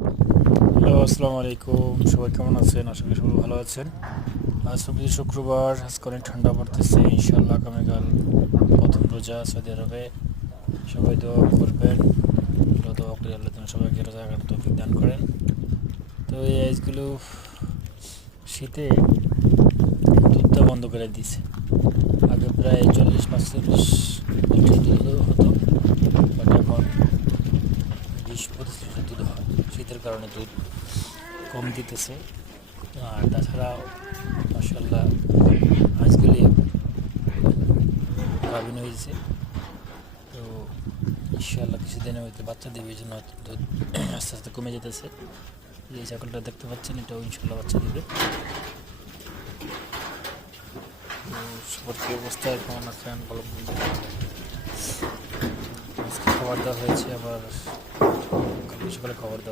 Hello, আসসালামু আলাইকুম। সবাই কেমন আছেন? আশা করি সবাই ভালো আছেন। আজ শুক্রবার, আজকে অনেক ঠান্ডা পড়তেছে। ইনশাল্লাহ আগামীকাল প্রথম রোজা সৌদি আরবে। সবাই দোয়া করবেন, দোয়া করে আল্লাহ যেন সবাইকে রোজা রাখার তৌফিক দান করেন। তো এই আইসগুলো শীতে দুধটা বন্ধ করে দিয়েছে। আগে প্রায় 40-45 লিটার দুধ হতো, বাট এখন 20-25 লিটার দুধ হয়। শীতের কারণে দুধ কম দিতেছে। আর তাছাড়া মাসাল্লাহ হাঁসগুলি গাভিন হয়েছে। তো ইনশাল্লাহ কিছুদিনের মধ্যে বাচ্চা দেবে, এই জন্য দুধ আস্তে আস্তে কমে যেতেছে। এই ছাগলটা দেখতে পাচ্ছেন, এটাও ইনশাল্লাহ বাচ্চা দেবে। তো সবার কী অবস্থা, কেমন আছেন ভালো বলতে। আজকে খাবার দেওয়া হয়েছে, আবার সকালে খাবার দেওয়া